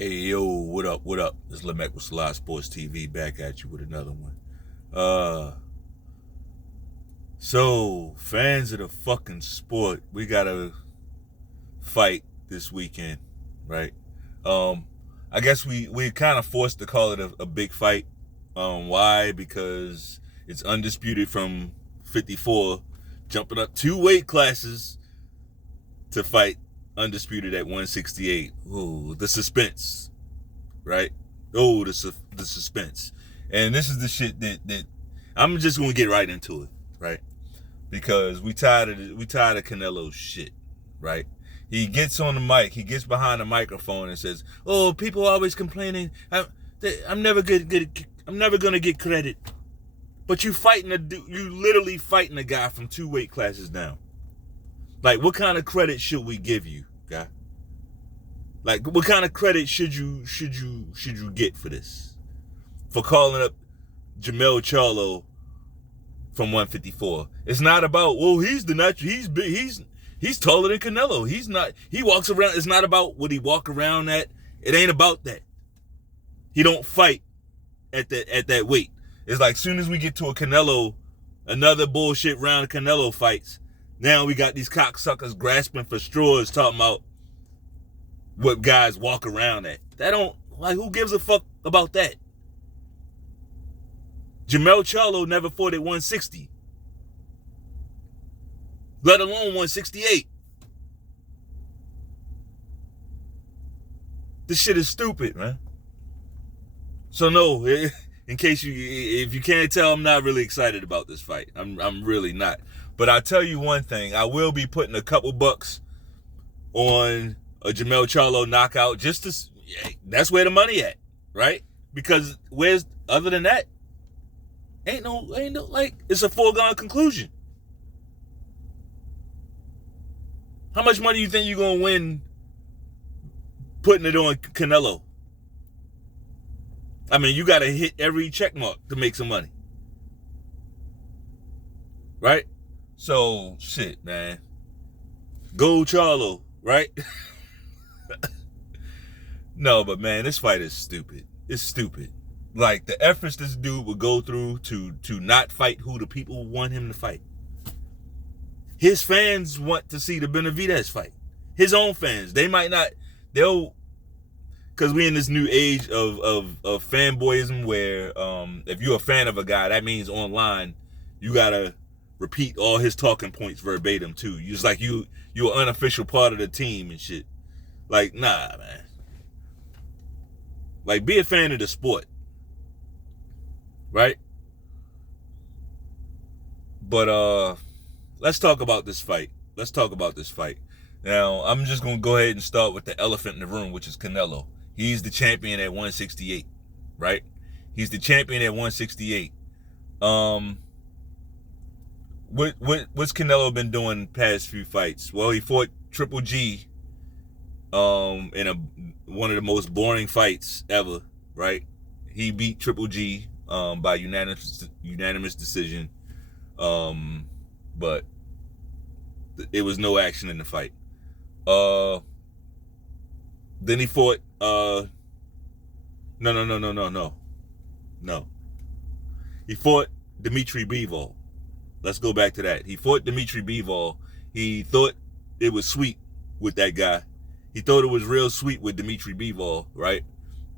Hey, yo, what up, what up? It's Lemek with Slide Sports TV back at you with another one. So, fans of the fucking sport, we got a fight this weekend, right? I guess we're kind of forced to call it a big fight. Why? Because it's undisputed from 54, jumping up 2 weight classes to fight undisputed at 168. Ooh, the suspense, right? Oh, the suspense. And this is the shit that I'm just gonna get right into it, right? Because we tired of Canelo's shit, right? He gets on the mic, he gets behind the microphone and says, "Oh, people are always complaining. I'm never gonna get credit." But you literally fighting a guy from 2 weight classes down. Like, what kind of credit should we give you, guy? Like, what kind of credit should you get for this? For calling up Jermell Charlo from 154. It's not about, well, he's the natural, he's big, he's taller than Canelo. He walks around, it's not about what he walk around at. It ain't about that. He don't fight at that weight. It's like, soon as we get to a Canelo, another bullshit round of Canelo fights, now we got these cocksuckers grasping for straws talking about what guys walk around at. Who gives a fuck about that? Jermell Charlo never fought at 160, let alone 168. This shit is stupid, man. So no, if you can't tell, I'm not really excited about this fight. I'm really not. But I'll tell you one thing, I will be putting a couple bucks on a Jermell Charlo knockout, that's where the money at, right? Because other than that, ain't no, like, it's a foregone conclusion. How much money you think you're gonna win putting it on Canelo? I mean, you gotta hit every check mark to make some money, right? So, shit, man. Go Charlo, right? No, but man, this fight is stupid. It's stupid. Like, the efforts this dude would go through to not fight who the people want him to fight. His fans want to see the Benavidez fight. His own fans. They might not, because we in this new age of fanboyism where if you're a fan of a guy, that means online you gotta repeat all his talking points verbatim too. You're just like you're an unofficial part of the team and shit. Like, nah, man. Like, be a fan of the sport, right? But let's talk about this fight. Now, I'm just gonna go ahead and start with the elephant in the room, which is Canelo. He's the champion at 168, right? He's the champion at 168. What's Canelo been doing past few fights? Well, he fought Triple G in one of the most boring fights ever, right? He beat Triple G by unanimous decision, but it was no action in the fight. Then he fought no. He fought Dimitri Bivol. Let's go back to that. He fought Dimitri Bivol. He thought it was sweet with that guy. He thought it was real sweet with Dimitri Bivol, right?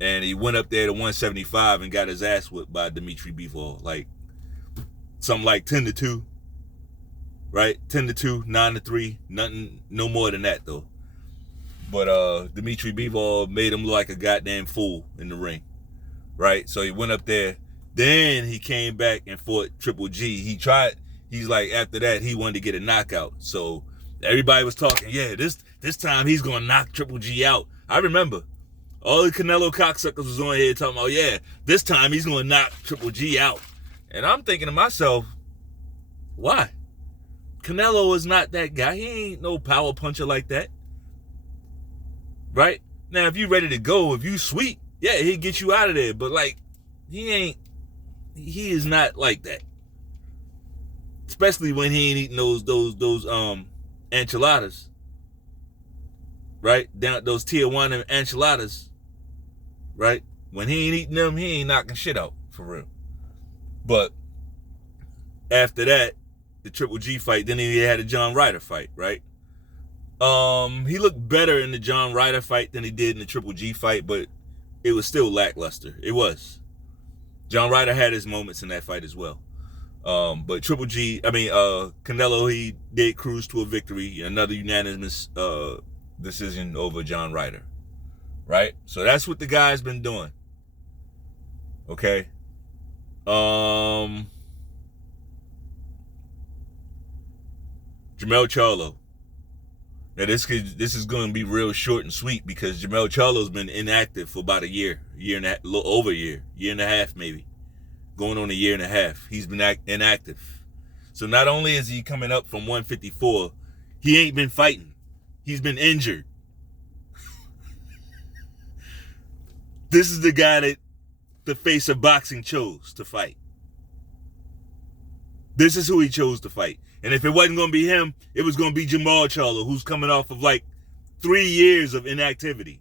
And he went up there to 175 and got his ass whipped by Dimitri Bivol. Like, something like 10-2, right? 10-2, 9-3, nothing, no more than that though. But Dimitri Bivol made him look like a goddamn fool in the ring, right? So he went up there. Then he came back and fought Triple G. He's like, after that, he wanted to get a knockout. So everybody was talking, yeah, this time he's going to knock Triple G out. I remember all the Canelo cocksuckers was on here talking about, yeah, this time he's going to knock Triple G out. And I'm thinking to myself, why? Canelo is not that guy. He ain't no power puncher like that. Right? Now, if you ready to go, if you sweet, yeah, he'll get you out of there. But, like, he is not like that. Especially when he ain't eating those enchiladas. Right? Down those Tijuana enchiladas right? When he ain't eating them, he ain't knocking shit out, for real. But after that, the Triple G fight, then he had a John Ryder fight, right? He looked better in the John Ryder fight than he did in the Triple G fight, but it was still lackluster. It was. John Ryder had his moments in that fight as well. But Canelo, he did cruise to a victory, another unanimous decision over John Ryder, right? So that's what the guy's been doing. Okay. Jermell Charlo. Now this is going to be real short and sweet because Jermell Charlo's been inactive for about a year and a half, a little over a year and a half maybe, going on a year and a half. He's been inactive. So not only is he coming up from 154, he ain't been fighting. He's been injured. This is the guy that the face of boxing chose to fight. This is who he chose to fight. And if it wasn't going to be him, it was going to be Jermell Charlo, who's coming off of like 3 years of inactivity.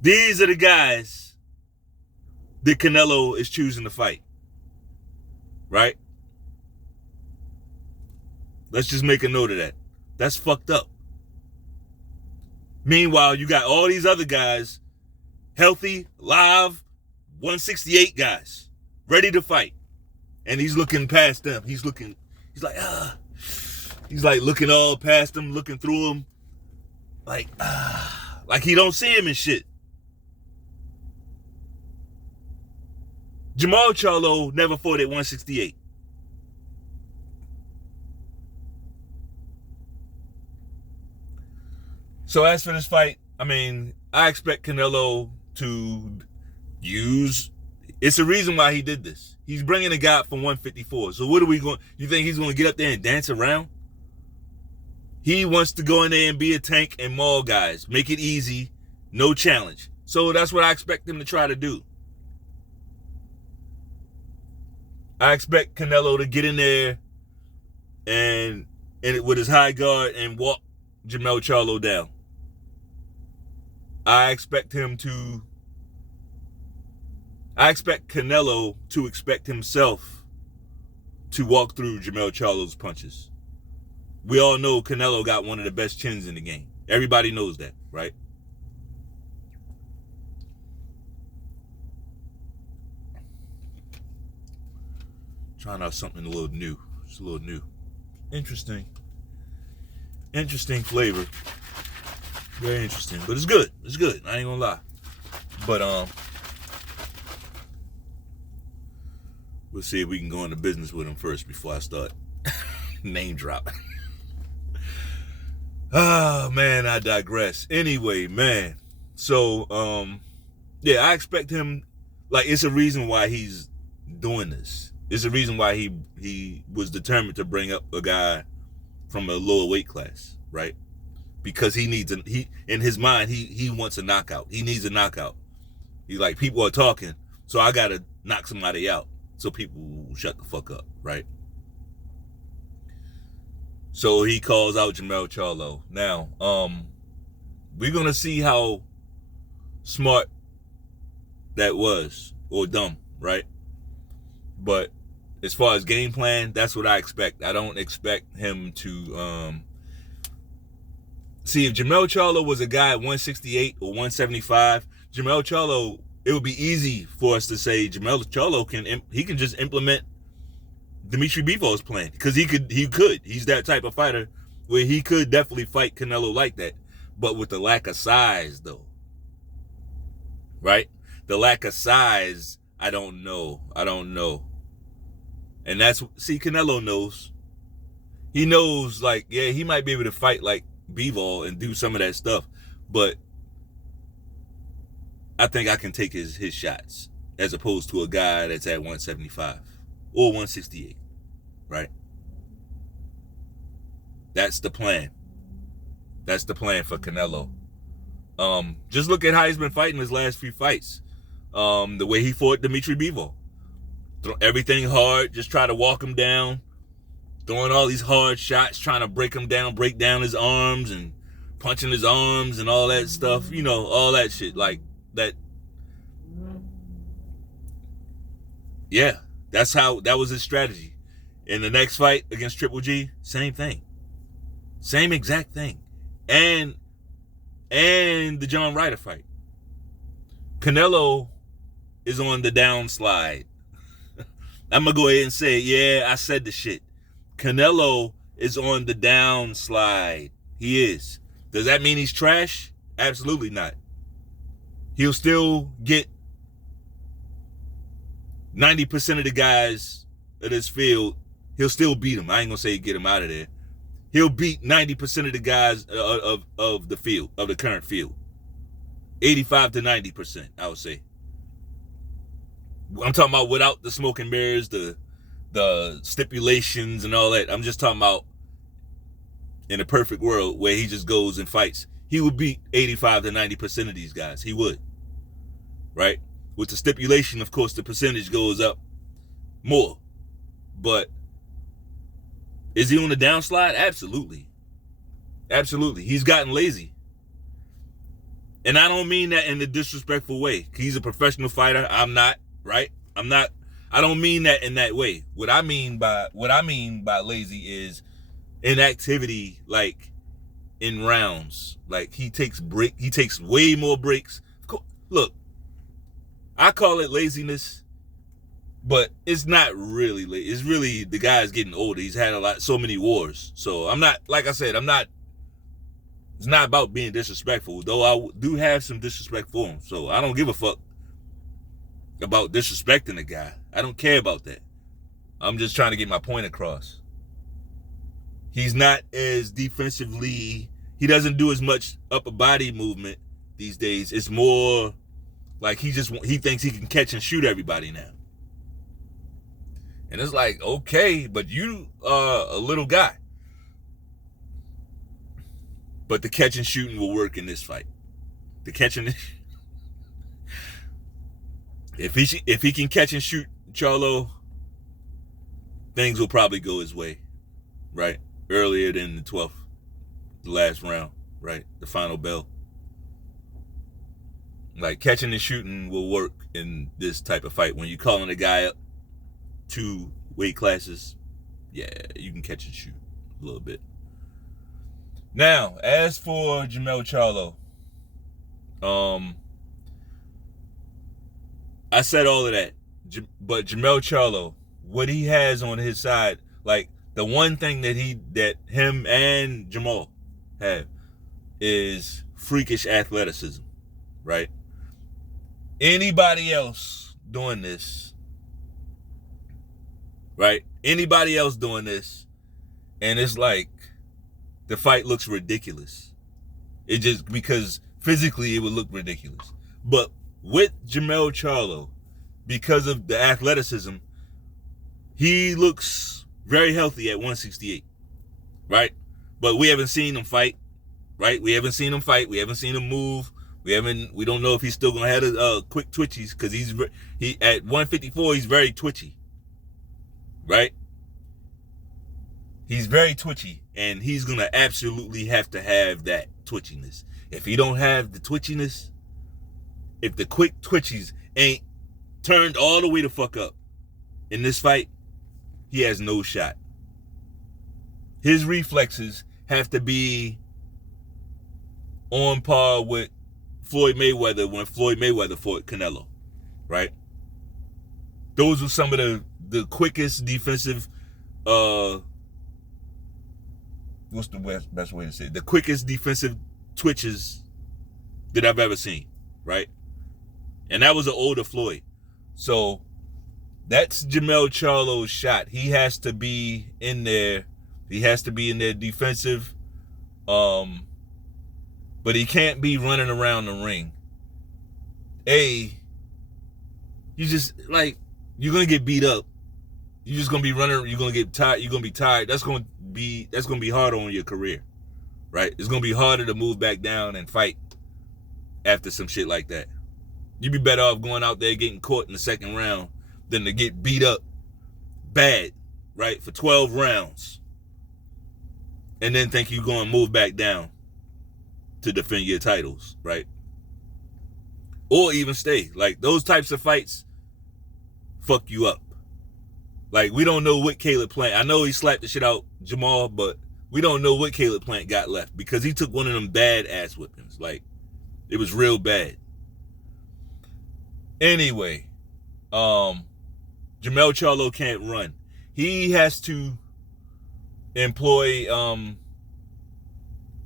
These are the guys that Canelo is choosing to fight. Right? Let's just make a note of that. That's fucked up. Meanwhile, you got all these other guys, healthy, live, 168 guys, ready to fight. And he's looking past them. He's like looking all past them, looking through them. Like he don't see him and shit. Jermell Charlo never fought at 168. So as for this fight, I expect Canelo to use... It's a reason why he did this. He's bringing a guy up from 154. So what are we going... You think he's going to get up there and dance around? He wants to go in there and be a tank and maul guys. Make it easy. No challenge. So that's what I expect him to try to do. I expect Canelo to get in there and with his high guard and walk Jermell Charlo down. I expect Canelo to expect himself to walk through Jermell Charlo's punches. We all know Canelo got one of the best chins in the game. Everybody knows that, right? Trying out something a little new. It's a little new. Interesting flavor. Very interesting. But it's good. It's good. I ain't gonna lie. But we'll see if we can go into business with him first before I start name dropping. Oh man, I digress. Anyway, man. So yeah, I expect him, like, it's a reason why he's doing this. It's a reason why he was determined to bring up a guy from a lower weight class, right? Because he in his mind, he wants a knockout. He needs a knockout. He's like, people are talking, so I gotta knock somebody out so people will shut the fuck up, right? So he calls out Jermell Charlo. Now, we're gonna see how smart that was, or dumb, right? But as far as game plan, that's what I expect. I don't expect him to see, if Jermell Charlo was a guy at 168 or 175, Jermell Charlo, it would be easy for us to say Jermell Charlo can just implement Dimitri Bivol's plan, because he could. He's that type of fighter where he could definitely fight Canelo like that, but with the lack of size, though. Right? The lack of size, I don't know. And Canelo knows. He knows, like, yeah, he might be able to fight like Bivol and do some of that stuff, but I think I can take his shots as opposed to a guy that's at 175 or 168, right? That's the plan. That's the plan for Canelo. Just look at how he's been fighting his last few fights. The way he fought Dimitri Bivol. Throw everything hard, just try to walk him down, throwing all these hard shots, trying to break him down, break down his arms and punching his arms and all that stuff. You know, all that shit. Like, that Yeah, that was his strategy. In the next fight against Triple G, same thing. Same exact thing. And the John Ryder fight. Canelo is on the downslide. I'm going to go ahead and say, yeah, I said the shit. Canelo is on the downslide. He is. Does that mean he's trash? Absolutely not. He'll still get 90% of the guys of this field. He'll still beat them. I ain't going to say get him out of there. He'll beat 90% of the guys of the field, of the current field. 85 to 90%, I would say. I'm talking about without the smoke and mirrors, the stipulations and all that. I'm just talking about in a perfect world where he just goes and fights. He would beat 85 to 90% of these guys. He would. Right? With the stipulation, of course, the percentage goes up more. But is he on the downslide? Absolutely. Absolutely. He's gotten lazy. And I don't mean that in a disrespectful way. He's a professional fighter. I'm not, right? I don't mean that in that way. What I mean by lazy is inactivity, like in rounds. Like he takes way more breaks. Look, I call it laziness, but it's not really lazy. It's really the guy's getting older. He's had so many wars. So I'm not, like I said, it's not about being disrespectful, though I do have some disrespect for him. So I don't give a fuck about disrespecting the guy. I don't care about that. I'm just trying to get my point across. He's not as defensively, he doesn't do as much upper body movement these days. It's more like he thinks he can catch and shoot everybody now. And it's like, okay, but you are a little guy. But the catch and shooting will work in this fight. The catching, if he can catch and shoot Charlo, things will probably go his way, right? Earlier than the 12th, the last round, right? The final bell. Like catching and shooting will work in this type of fight. When you're calling a guy up 2 weight classes, yeah, you can catch and shoot a little bit. Now, as for Jermell Charlo, I said all of that, but Jermell Charlo, what he has on his side, like the one thing that him and Jermell have is freakish athleticism, right? Anybody else doing this, right? Anybody else doing this, and it's like, the fight looks ridiculous. It just, because physically it would look ridiculous. But with Jermell Charlo, because of the athleticism, he looks very healthy at 168, right? But we haven't seen him fight, right? We haven't seen him fight. We haven't seen him move. We don't know if he's still gonna have quick twitchies, because he at 154 he's very twitchy, right? He's very twitchy, and he's going to absolutely have to have that twitchiness. If he don't have the twitchiness, if the quick twitchies ain't turned all the way the fuck up in this fight, he has no shot. His reflexes have to be on par with Floyd Mayweather when Floyd Mayweather fought Canelo, right? Those were some of the quickest defensive, what's the best way to say it? The quickest defensive twitches that I've ever seen, right? And that was an older Floyd. So that's Jermell Charlo's shot. He has to be in there. He has to be in there defensive. But he can't be running around the ring. You just, like, you're going to get beat up. You're just going to be running. You're going to get tired. You're going to be tired. That's going to be harder on your career, right? It's going to be harder to move back down and fight after some shit like that. You'd be better off going out there getting caught in the second round than to get beat up bad, right, for 12 rounds and then think you're going to move back down to defend your titles, right? Or even stay. Like, those types of fights fuck you up. Like, we don't know what Caleb Plant. I know he slapped the shit out Jermell, but we don't know what Caleb Plant got left because he took one of them bad ass whippings. Like, it was real bad. Anyway, Jermell Charlo can't run. He has to employ,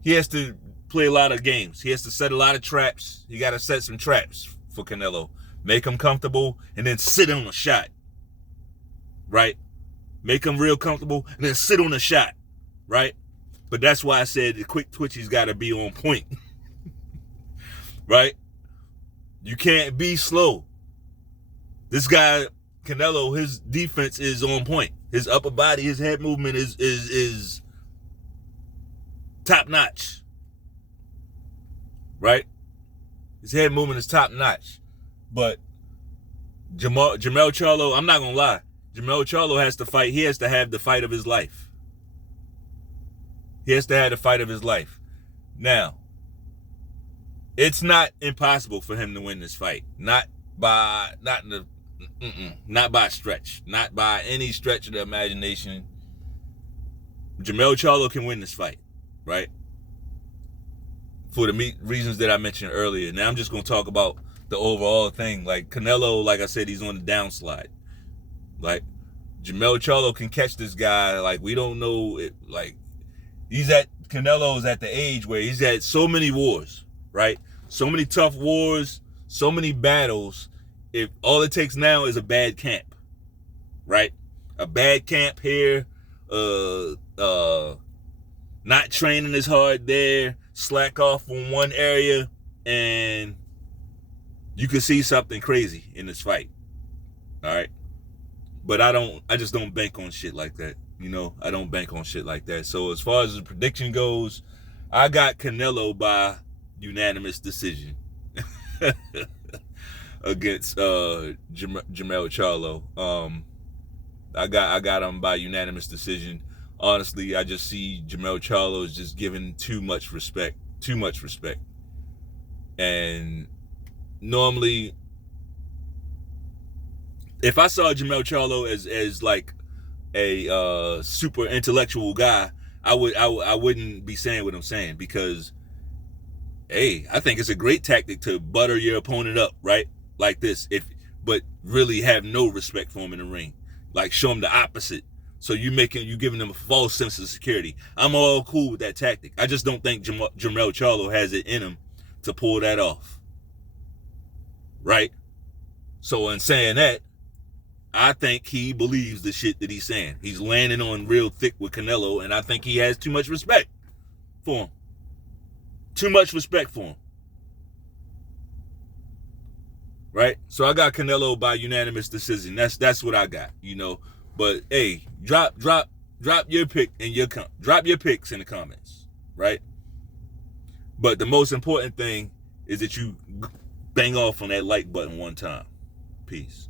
he has to play a lot of games. He has to set a lot of traps. You got to set some traps for Canelo. Make him comfortable and then sit on a shot. Right? Make him real comfortable and then sit on a shot. Right? But that's why I said the quick twitchy's got to be on point. Right? You can't be slow. This guy, Canelo, his defense is on point. His upper body, his head movement is top notch. Right? His head movement is top notch. But Jermell Charlo, I'm not going to lie. Jermell Charlo has to fight. He has to have the fight of his life. He has to have the fight of his life. Now, it's not impossible for him to win this fight. Not by stretch. Not by any stretch of the imagination. Jermell Charlo can win this fight, right? For the reasons that I mentioned earlier. Now I'm just going to talk about the overall thing. Like, Canelo, like I said, he's on the downslide. Like, Jermell Charlo can catch this guy. Like, we don't know it. Like, Canelo's at the age where he's had so many wars, right? So many tough wars, so many battles. If all it takes now is a bad camp, right? A bad camp here, not training as hard there, slack off on one area, and you can see something crazy in this fight. All right. But I just don't bank on shit like that. You know, I don't bank on shit like that. So as far as the prediction goes, I got Canelo by unanimous decision against Jermell Charlo. I got him by unanimous decision. Honestly, I just see Jermell Charlo is just giving too much respect. And normally, if I saw Jermell Charlo as like a super intellectual guy, I wouldn't be saying what I'm saying, because hey, I think it's a great tactic to butter your opponent up, right? Like this, but really have no respect for him in the ring. Like, show him the opposite. So you giving them a false sense of security. I'm all cool with that tactic. I just don't think Jermell Charlo has it in him to pull that off. Right? So in saying that, I think he believes the shit that he's saying. He's landing on real thick with Canelo, and I think he has too much respect for him. Too much respect for him. Right? So I got Canelo by unanimous decision. That's what I got, you know. But hey, drop your pick in drop your picks in the comments, right? But the most important thing is that you bang off on that like button one time. Peace.